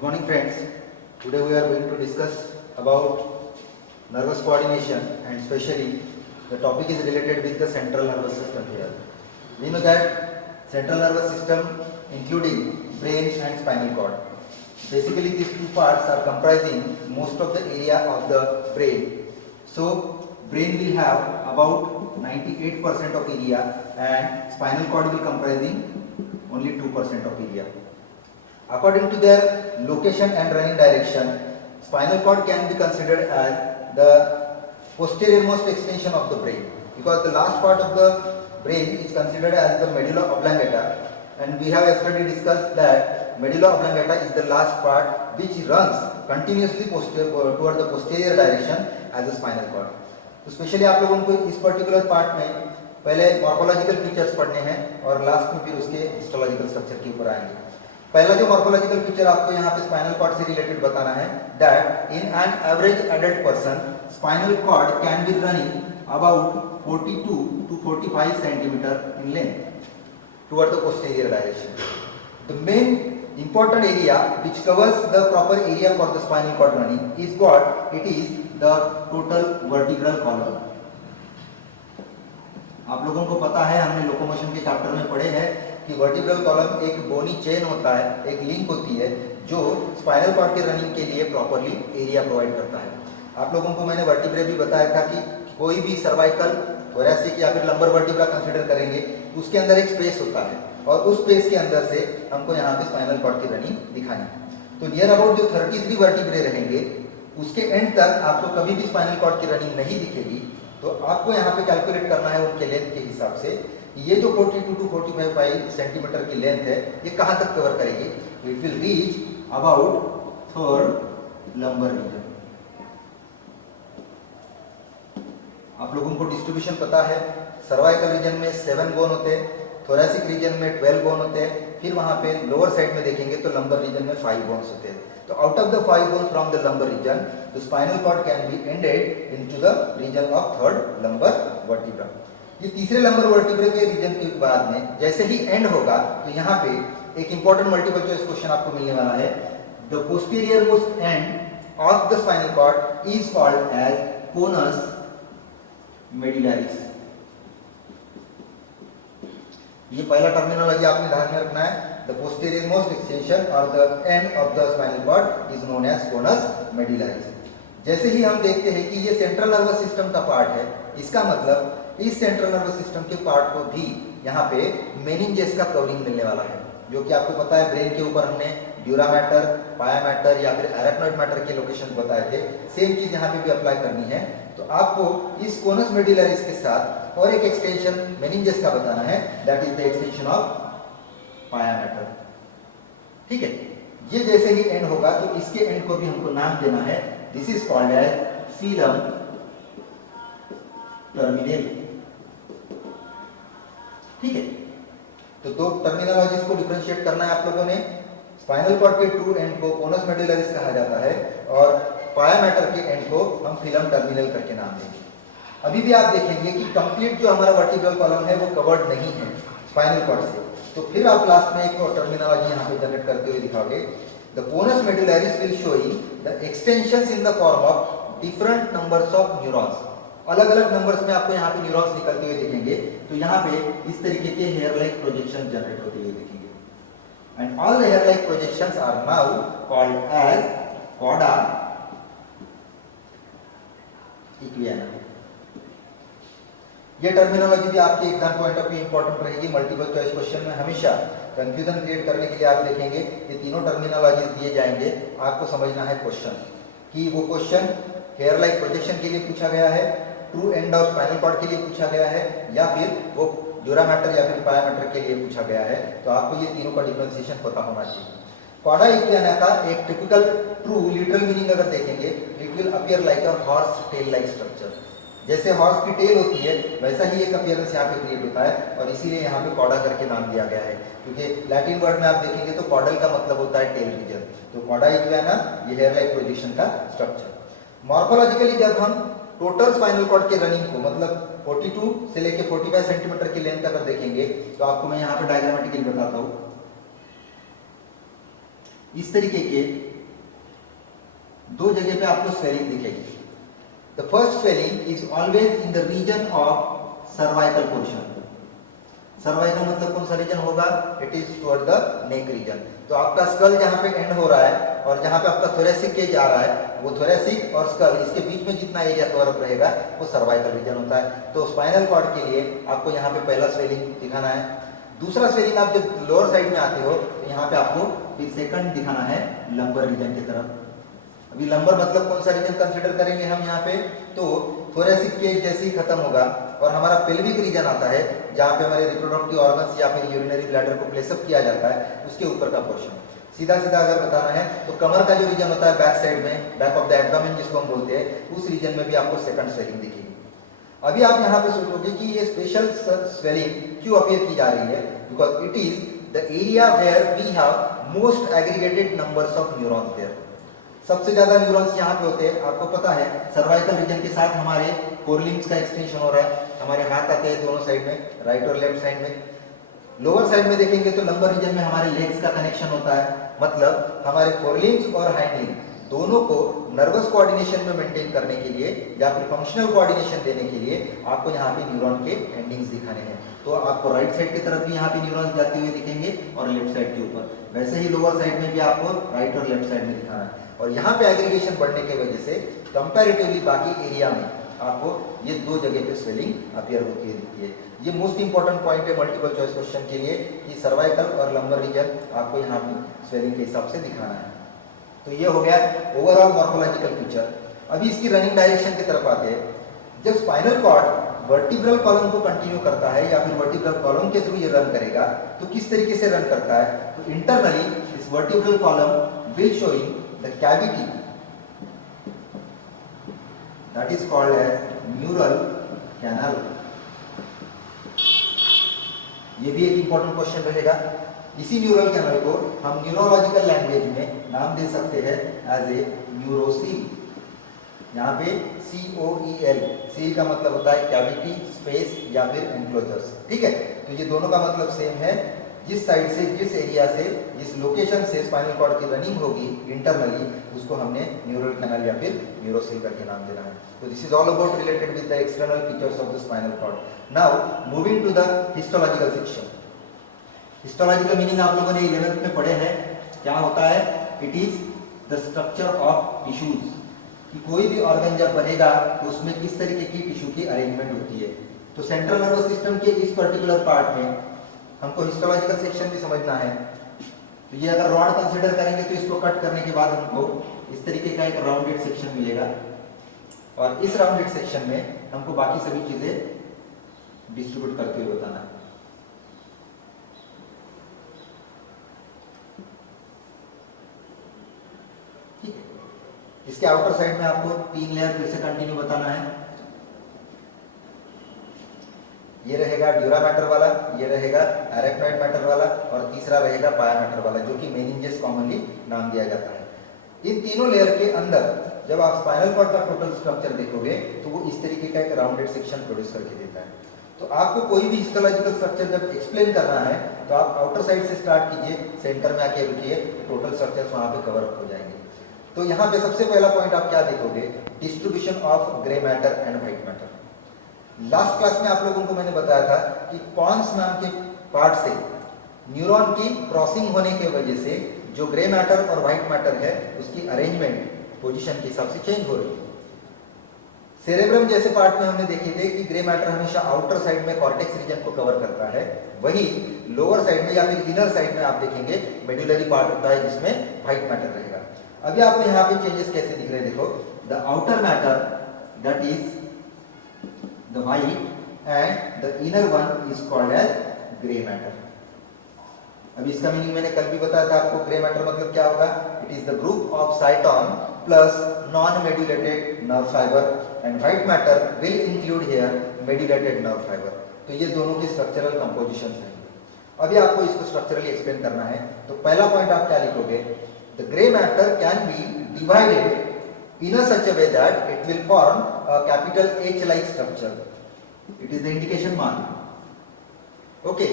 Good morning friends. Today we are going to discuss about nervous coordination and especially the topic is related with the central nervous system here. We know that central nervous system including brain and spinal cord. Basically these two parts are comprising most of the area of the brain. So brain will have about 98% of area and spinal cord will comprising only 2% of area. According to their location and running direction, spinal cord can be considered as the posterior most extension of the brain because the last part of the brain is considered as the medulla oblongata, and we have yesterday discussed that medulla oblongata is the last part which runs continuously toward the posterior direction as a spinal cord. तो specially आप लोगों को इस particular part में पहले morphological features पढ़ने हैं और लास्ट में फिर उसके हिस्टोलॉजिकल स्ट्रक्चर के ऊपर आएंगे. पहला जो मॉर्फोलॉजिकल फीचर आपको यहाँ पे स्पाइनल कॉर्ड से रिलेटेड बताना है that in an average adult person spinal cord can be running about 42 to 45 centimeter in length toward the posterior direction. The main important area which covers the proper area for the spinal cord running is what? It is the total vertebral column. आप लोगों को पता है, हमने locomotion के chapter में पढ़े हैं कि वर्टिब्रल कॉलम एक बोनी चेन होता है, एक लिंक होती है जो स्पाइनल कॉर्ड के रनिंग के लिए प्रॉपर्ली एरिया प्रोवाइड करता है. आप लोगों को मैंने वर्टिब्रे भी बताया था कि कोई भी सर्वाइकल थोरैसिक या फिर लंबर वर्टिब्रा कंसीडर करेंगे उसके अंदर एक स्पेस होता है और उस स्पेस के अंदर से हमको यहाँ पे स्पाइनल कॉर्ड की रनिंग दिखानी है. तो नियर अबाउट जो 33 वर्टिब्रे रहेंगे उसके एंड तक आपको कभी भी स्पाइनल कॉर्ड की रनिंग नहीं दिखेगी. तो आपको यहाँ पे कैलकुलेट करना है उनके लेंथ के हिसाब से ये जो 42 to 45 सेंटीमीटर की लेंथ है ये कहाँ तक कवर करेगी. It will reach about third lumbar region. आप लोगों को डिस्ट्रीब्यूशन पता है, सर्वाइकल रीजन में 7 बोन होते हैं, थोरैसिक रीजन में 12 बोन होते हैं, फिर वहां पे लोअर साइड में देखेंगे तो लंबर रीजन में 5 बोन्स होते हैं. तो out of the 5 bone from the lumbar region the spinal cord can be ended into the region of third lumbar vertebra. ये तीसरे लंबर वर्टिब्रे के रीजन के बाद में जैसे ही एंड होगा तो यहाँ पे एक इंपॉर्टेंट मल्टीपल चॉइस क्वेश्चन आपको मिलने वाला है. The posterior most end of the spinal cord is called as conus medullaris. ये पहला टर्मिनोलॉजी आपने ध्यान में रखना है. द पोस्टीरियर मोस्ट एक्सटेंशन और the end of the spinal cord is known as conus medullaris. जैसे ही हम देखते हैं कि ये सेंट्रल नर्वस सिस्टम का पार्ट है, इसका मतलब इस सेंट्रल नर्वस सिस्टम के पार्ट को भी यहाँ पे मेनिंजेस का कवरिंग मिलने वाला है, जो कि आपको पता है ब्रेन के ऊपर हमने ड्यूरा मैटर, पाया मैटर या फिर एरेक्नोइड मैटर के लोकेशन बताए थे. सेम चीज यहाँ पे भी अप्लाई करनी है. तो आपको इस कोनस मेडिलरिस के साथ और एक एक्सटेंशन मेनिंजेस का बताना है, that is the extension of पाया मैटर. ठीक है, ये जैसे ही एंड होगा तो इसके एंड को भी हमको नाम देना है. This is called as filum terminal. ठीक है, तो दो टर्मिनोलॉजीज को डिफरेंशिएट करना है आप लोगों ने. स्पाइनल कॉर्ड के ट्रू एंड को कोनस मेडिलरिस कहा जाता है और पाया मैटर के एंड को हम फिलम टर्मिनल करके नाम देंगे. अभी भी आप देखेंगे कि कंप्लीट जो हमारा वर्टिब्रल कॉलम है वो कवर्ड नहीं है स्पाइनल कॉर्ड से. तो फिर आप लास्ट में एक टर्मिनोलॉजी यहाँ पे जनरेट करते हुए दिखाओगे. The conus medullaris will showing the extensions in the form of different numbers of neurons. अलग अलग नंबर्स में आपको यहाँ पे न्यूरॉन्स निकलते हुए दिखेंगे. तो यहाँ पे इस तरीके के हेयर लाइक प्रोजेक्शन जनरेट होते हुए दिखेंगे. And all the hair like projections are now called as cauda equina. ये टर्मिनोलॉजी भी आपके exam point of view important रहेगी. मल्टीपल चॉइस क्वेश्चन में हमेशा कंफ्यूजन क्रिएट करने के लिए आप देखेंगे ये तीनों टर्मिनोलॉजी दिए जाएंगे. आपको समझना है क्वेश्चन कि वो क्वेश्चन हेयर लाइक प्रोजेक्शन के लिए पूछा गया है, true end of spinal cord के लिए पूछा गया है, या फिर वो ड्यूरा मैटर या फिर पाया मैटर के लिए पूछा गया है. तो आपको ये तीनों का डिफरेंशिएशन पता होना चाहिए. कॉडा इक्वियाना का एक टिपिकल ट्रू लिटरल मीनिंग अगर देखेंगे, it will appear like a horse tail like structure. जैसे हॉर्स की टेल होती है वैसा ही एक अपीयरेंस यहाँ पे क्रिएट होता है और इसीलिए यहाँ पे कॉडा करके नाम दिया गया है, क्योंकि लैटिन वर्ड में आप देखेंगे तो कॉडल का मतलब होता है टेल रीजन. तो कॉडा इक्वियाना ये हेयर लाइक प्रोजेक्शन का स्ट्रक्चर. मॉर्फोलॉजिकली जब हम टोटल स्पाइनल कॉर्ड के रनिंग को मतलब 42 से लेके 45 सेंटीमीटर की लेंथ अगर देखेंगे तो आपको मैं यहाँ पे डायग्रामेटिकली बताता हूँ. इस तरीके के दो जगह पे आपको स्वेलिंग दिखेगी। The first swelling is always in the region of cervical portion. Cervical मतलब कौन सा रीजन होगा? It is toward the neck region. तो आपका स्कल जहां पे एंड हो रहा है और जहां पे आपका थोरेसिक केज आ रहा है, वो थोरेसिक और स्कल इसके बीच में जितना एरिया कवर अप रहेगा वो सर्वाइकल रीजन होता है। तो स्पाइनल कॉर्ड के लिए आपको यहाँ पे पहला स्वेलिंग दिखाना है। दूसरा स्वेलिंग आप जब लोअर साइड में आते हो तो यहाँ पे आपको फिर सेकंड दिखाना है लंबर रीजन की तरफ। अभी लंबर मतलब कौन सा रीजन कंसिडर करेंगे हम यहाँ पे? तो थोरेसिक केज जैसे ही खत्म होगा और हमारा पेल्विक रीजन आता है जहाँ पे हमारे रिप्रोडक्टिव ऑर्गन्स या फिर यूरिनरी ब्लैडर को प्लेसअप किया जाता है, उसके ऊपर का पोर्शन। सीधा सीधा अगर बताना है तो कमर का जो रीजन होता है बैक साइड में, बैक ऑफ द एब्डोमेन जिसको हम बोलते हैं, उस रीजन में भी आपको सेकंड स्वेलिंग दिखेगी। अभी आप यहाँ पे सोचोगे कि ये स्पेशल स्वेलिंग क्यों अपीयर की जा रही है? Because it is the area where we have most aggregated numbers of neurons there. सबसे ज्यादा न्यूरॉन्स यहाँ पे होते हैं, आपको पता है। सर्वाइकल रीजन के साथ हमारे फोरलिम्स का एक्सटेंशन हो रहा है, हमारे हाथ आते हैं दोनों साइड में, राइट और लेफ्ट साइड में। लोअर साइड में देखेंगे तो लंबर रीजन में हमारे लेग्स का कनेक्शन होता है, मतलब हमारे फोरलिम्स और हाइंड लिम्ब दोनों को नर्वस कोऑर्डिनेशन में मेंटेन करने के लिए या फिर फंक्शनल कोऑर्डिनेशन देने के लिए आपको यहाँ पे न्यूरॉन के एंडिंग्स दिखाने हैं। तो आपको राइट साइड की तरफ भी यहाँ पे न्यूरॉन्स जाते हुए दिखेंगे और लेफ्ट साइड के ऊपर, वैसे ही लोअर साइड में भी आपको राइट और लेफ्ट साइड में दिखाना है। और यहाँ पे एग्रीगेशन बढ़ने की वजह से कंपैरेटिवली बाकी एरिया में आपको ये दो जगह पे स्वेलिंग अपीयर होती है दिखती है। ये मोस्ट इंपॉर्टेंट पॉइंट है मल्टीपल चॉइस क्वेश्चन के लिए कि सर्वाइकल और लंबर रीजन आपको यहाँ पे स्वेलिंग के हिसाब से दिखाना है। तो ये हो गया ओवरऑल मॉर्फोलॉजिकल पिक्चर। अभी इसकी रनिंग डायरेक्शन की तरफ आते हैं। जब स्पाइनल कॉर्ड वर्टिब्रल कॉलम को कंटिन्यू करता है या फिर वर्टिब्रल कॉलम के थ्रू ये रन करेगा, तो किस तरीके से रन करता है? तो internally this vertebral column will showing the cavity that is called as neural canal। ये भी एक इंपॉर्टेंट क्वेश्चन रहेगा। इसी न्यूरल कैनल को हम न्यूरोलॉजिकल लैंग्वेज में नाम दे सकते हैं एज ए न्यूरोसील। यहाँ पे COEL, सील का मतलब होता है कैविटी, स्पेस या फिर एनक्लोजर्स, ठीक है। तो ये दोनों का मतलब सेम है। जिस साइड से, जिस एरिया से, जिस लोकेशन से स्पाइनल कॉर्ड की रनिंग होगी इंटरनली, उसको हमने न्यूरल कैनल या फिर न्यूरोसील करके नाम देना है। तो this is all about related with the external features of the spinal cord. Now moving to the histological section. Histological meaning आप लोगों ने 11th में पढ़े हैं। क्या होता है? It is the structure of tissues, कि कोई भी ऑर्गन जब बनेगा तो उसमें किस तरीके की टिश्यू की अरेंजमेंट होती है। तो सेंट्रल नर्वस सिस्टम के इस पर्टिकुलर पार्ट में हमको हिस्टोलॉजिकल सेक्शन भी समझना है। तो ये अगर रॉड कंसीडर करेंगे तो इसको कट करने के बाद हमको इस तरीके का एक राउंडेड सेक्शन मिलेगा और इस राउंडेड सेक्शन में हमको बाकी सभी चीजें डिस्ट्रीब्यूट करते हुए बताना है। ठीक है। इसके आउटर साइड में आपको 3 लेयर फिर से कंटिन्यू बताना है। ये रहेगा ड्यूरा मैटर वाला, ये रहेगा एरेक्नॉइड मैटर वाला और तीसरा रहेगा पाया मैटर वाला, जो कि मेनिंजेस कॉमनली नाम दिया जाता है। इन तीनों लेयर के अंदर जब आप स्पाइनल कॉर्ड का टोटल स्ट्रक्चर देखोगे तो वो इस तरीके का एक राउंडेड सेक्शन प्रोड्यूस करके देता है। तो आपको कोई भी हिस्टोलॉजिकल स्ट्रक्चर जब एक्सप्लेन करना है तो आप आउटर साइड से स्टार्ट कीजिए, सेंटर में आके रुकिए, टोटल स्ट्रक्चर्स वहां पे कवर हो जाएंगे। तो यहाँ पे सबसे पहला पॉइंट आप क्या देखोगे? Distribution of grey matter and white matter. Last class में आप लोगों को मैंने बताया था कि पॉन्स नाम के पार्ट से न्यूरॉन की क्रॉसिंग होने के वजह से जो ग्रे मैटर और व्हाइट मैटर है उसकी अरेंजमेंट पोजीशन के हिसाब से चेंज हो रही है। सेरेब्रम जैसे पार्ट में हमने देखे थे कि ग्रे मैटर हमेशा आउटर साइड में कॉर्टेक्स रीजन को कवर करता है, वही लोअर साइड में या फिर इनर साइड में आप देखेंगे मेडुलरी पार्ट होता है जिसमें व्हाइट मैटर रहेगा। अभी आपको यहाँ पे चेंजेस कैसे दिख रहे हैं देखो। The outer matter that is the white and the inner one is called as gray matter। अभी इसका मीनिंग मैंने कल भी बताया था आपको। ग्रे मैटर मतलब क्या होगा? It is the group of साइटोन plus non medullated nerve fibre and white matter will include here medullated nerve fibre. तो ये दोनों के स्ट्रक्चरल कंपोजिशन है। अभी आपको इसको स्ट्रक्चरली एक्सप्लेन करना है। तो पहला पॉइंट आप क्या लिखोगे? The grey matter can be divided in a such a way that it will form a capital H-like structure. It is the indication mark. Okay.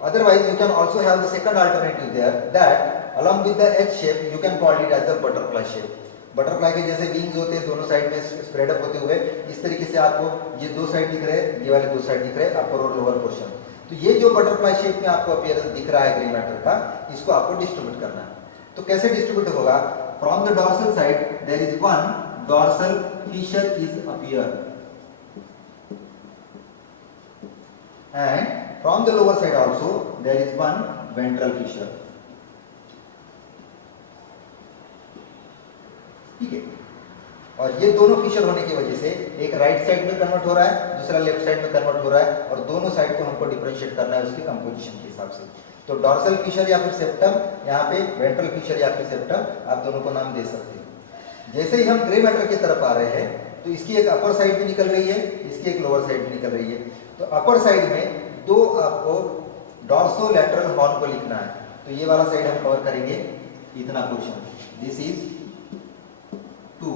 Otherwise, you can also have the second alternative there, that along with the H shape, you can call it as a butterfly shape. Butterfly के जैसे wings होते हैं दोनों side में spread up होते हुए, इस तरीके से आपको ये दो साइड दिख रहे हैं, ये वाले दो साइड दिख रहे हैं, अपर और लोअर पोर्शन। तो ये जो बटरफ्लाई शेप में आपको अपीयरेंस दिख रहा है ग्रे मैटर का, इसको आपको डिस्ट्रीब्यूट करना है। तो कैसे डिस्ट्रीब्यूट होगा? From the dorsal side there is one dorsal fissure is appear, and from the lower side also there is one ventral fissure. ठीक है, और ये दोनों फिशर होने की वजह से एक राइट साइड में कन्वर्ट हो रहा है, दूसरा लेफ्ट साइड में कन्वर्ट हो रहा है, और दोनों साइड को हमको डिफरेंशिएट करना है उसकी कंपोजिशन के हिसाब से। तो डॉर्सल फिशर या फिर सेप्टम, यहाँ पे वेंट्रल फिशर या फिर सेप्टम, आप दोनों को नाम दे सकते हैं। जैसे ही हम ग्रे मैटर की तरफ आ रहे हैं तो इसकी एक अपर साइड भी निकल रही है, इसकी एक लोअर साइड भी निकल रही है। तो अपर साइड में दो आपको डॉर्सोलैटरल हॉर्न को लिखना है, तो ये वाला साइड हम कवर करेंगे, इतना portion, this is to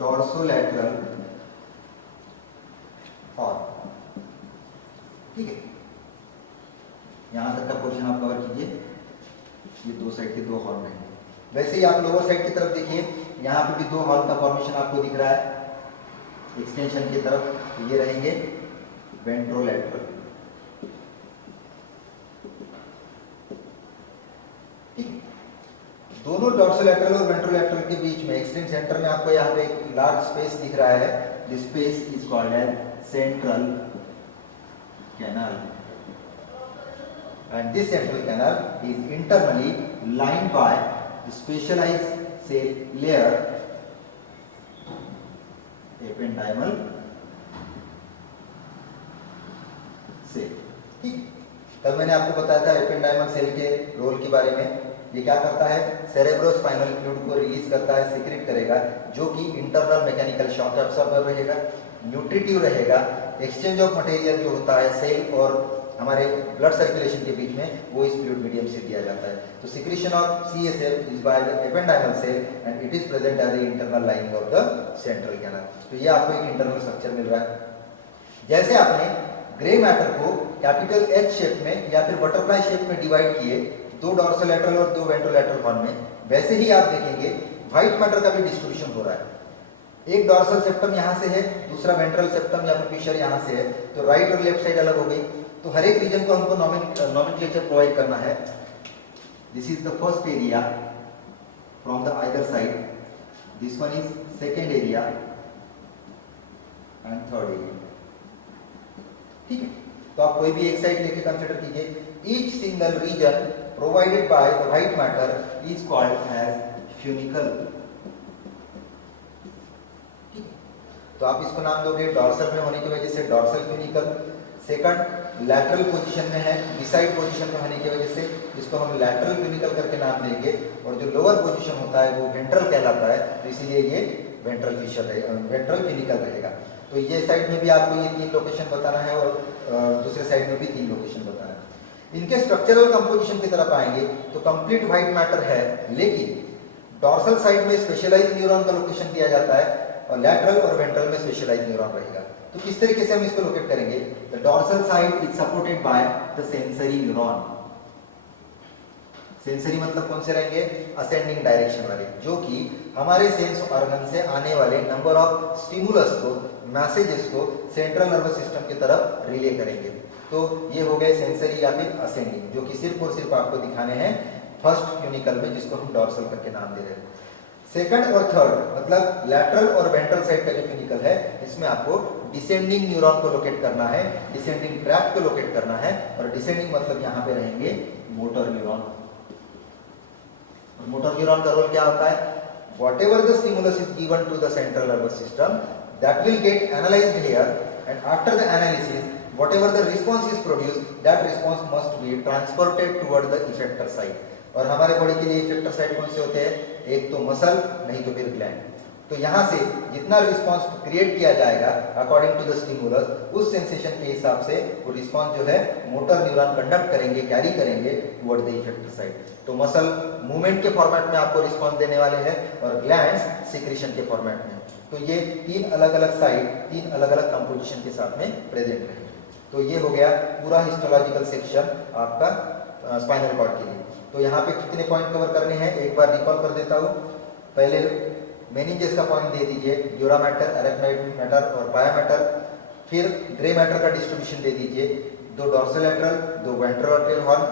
dorsolateral horn. ठीक है, यहां तक का पोर्शन आप कवर कीजिए, ये दो साइड के दो हॉर्न रहेंगे। वैसे ही आप लोअर साइड की तरफ देखिए, यहाँ पे भी दो हॉर्न का फॉर्मेशन आपको दिख रहा है एक्सटेंशन की तरफ, तो ये रहेंगे वेंट्रोलैटरल। ठीक, दोनों डॉर्सोलैटरल और वेंट्रोलैटरल के बीच में एक्सट्रीम सेंटर में आपको यहाँ पे एक लार्ज स्पेस दिख रहा है, this space is called as central canal, and this central canal is internally lined by the specialized cell layer ependymal cell। ठीक, कल मैंने आपको बताया था एपेंडाइमल सेल के रोल के बारे में। ये क्या करता है? सेरेब्रोस्पाइनल फ्लूइड को रिलीज करता है, सीक्रेट करेगा, जो कि इंटरनल मैकेनिकल शॉक एब्सॉर्बर रहेगा, न्यूट्रिटिव रहेगा, एक्सचेंज ऑफ मटेरियल जो होता है सेल और हमारे ब्लड सर्कुलेशन के बीच में, वो इस फ्लूइड मीडियम से दिया जाता है। तो secretion of CSF is by the ependymal cell and it is present as the internal lining of the central canal. तो ये आपको एक इंटरनल स्ट्रक्चर मिल रहा है। जैसे आपने ग्रे मैटर को कैपिटल H शेप में या फिर बटरफ्लाई शेप में डिवाइड किए, दो डॉर्सोलैटरल और दो वेंट्रोलैटरल हॉर्न में, वैसे ही आप देखेंगे व्हाइट मैटर का भी डिस्ट्रीब्यूशन हो रहा है। एक डॉर्सल सेप्टम यहाँ से है, दूसरा वेंट्रल सेप्टम या फिर फिशर यहाँ से है, तो राइट और लेफ्ट साइड अलग हो गई। तो हर एक रीजन को हमको नॉमेनक्लेचर प्रोवाइड करना है। This is the first area from the either side, this one is second area and third area. ठीक है, तो आप कोई भी एक साइड लेके कंसिडर कीजिए। Each single region provided by the white matter is called as funicle. तो आप इसको नाम दोगे डॉर्सल में होने की वजह से dorsal funicle, second lateral position में है, बिसाइड पोजीशन में होने की वजह से इसको हम लैटरल फ्यूनिकल करके नाम देंगे, और जो लोअर पोजीशन होता है वो वेंट्रल कहलाता है, तो इसीलिए ये वेंट्रल फिशर रहेगा, वेंट्रल फ्यूनिकल रहेगा। तो ये साइड में भी आपको ये 3 लोकेशन बताना है और दूसरे साइड में भी 3 लोकेशन बताना है। इनके स्ट्रक्चरल कंपोजिशन की तरफ आएंगे तो कंप्लीट व्हाइट मैटर है, लेकिन डॉर्सल साइड में स्पेशलाइज्ड न्यूरॉन का लोकेशन दिया जाता है और लैटरल और वेंट्रल में स्पेशलाइज्ड न्यूरॉन रहेगा। तो किस तरीके से हम इसको लोकेट करेंगे? The dorsal side is supported by the sensory neuron. Sensory मतलब कौन से रहेंगे? असेंडिंग डायरेक्शन वाले, जो कि हमारे सेंस ऑर्गन से आने वाले नंबर ऑफ स्टिमुलस को, मैसेजेस को सेंट्रल नर्वस सिस्टम की तरफ रिले करेंगे। तो ये हो गए सेंसरी या फिर असेंडिंग, जो कि सिर्फ और सिर्फ आपको दिखाने हैं फर्स्ट फ्यूनिकल में, जिसको हम डॉर्सल करके नाम दे रहे हैं। सेकंड और थर्ड मतलब लैटरल और वेंट्रल साइड का जो फ्यूनिकल है, इसमें आपको डिसेंडिंग न्यूरॉन को लोकेट करना है, डिसेंडिंग ट्रैक्ट को लोकेट करना है, और डिसेंडिंग मतलब यहाँ पे रहेंगे मोटर न्यूरॉन। मोटर न्यूरॉन का रोल क्या होता है? whatever the stimulus is given to the central nervous system, that will get analyzed here, and after the analysis whatever the response is produced, that response must be transported toward the effector site। और हमारे body के लिए effector site कौन से होते हैं? एक तो मसल, नहीं तो फिर ग्लैंड। तो यहाँ से जितना रिस्पांस क्रिएट किया जाएगा अकॉर्डिंग टू द स्टिमुलस, उस सेंसेशन के हिसाब से वो रिस्पांस जो है मोटर न्यूरॉन कंडक्ट करेंगे, कैरी करेंगे टुवर्ड द इफेक्टर साइट। तो मसल मूवमेंट के फॉर्मेट में आपको रिस्पांस देने वाले हैं और ग्लैंड्स सिक्रीशन के फॉर्मेट में। तो ये 3 अलग अलग साइट, 3 अलग अलग कंपोजिशन के साथ में प्रेजेंट रहेंगे। तो ये हो गया पूरा हिस्टोलॉजिकल सेक्शन आपका स्पाइनल कॉर्ड के लिए। तो यहाँ पे कितने पॉइंट कवर करने हैं एक बार रिकॉल कर देता हूँ। पहले मेनिंजेस का पॉइंट दे दीजिए, ड्यूरा मैटर, अरेक्नोइड मैटर और बाया मैटर। फिर ग्रे मैटर का डिस्ट्रीब्यूशन दे दीजिए, 2 डॉर्सोलेटरल, 2 वेंट्रोलैटरल हॉर्न।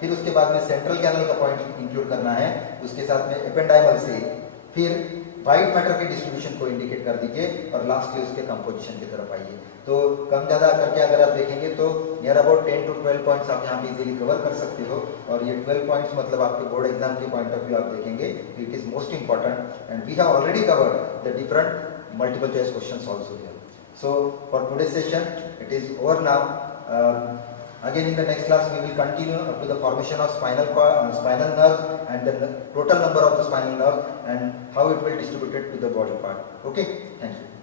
फिर उसके बाद में सेंट्रल कैनल का पॉइंट इंक्लूड करना है, उसके साथ में एपेंडाइमल से। फिर वाइट मैटर के डिस्ट्रीब्यूशन को इंडिकेट कर दीजिए और लास्टली उसके कंपोजिशन की तरफ आइए। तो कम ज़्यादा करके अगर आप देखेंगे तो नियर अबाउट 10 to 12 पॉइंट्स आप यहाँ पे इजीली कवर कर सकते हो। और ये 12 पॉइंट्स मतलब आपके बोर्ड एग्जाम के पॉइंट ऑफ व्यू आप देखेंगे तो it is most important and we have already covered the different multiple choice questions also here. So for today's session it is over now. Again in the next class we will continue up to the formation of spinal nerve and the total number of the spinal nerve and how it will distribute it to the body part. Okay, thank you.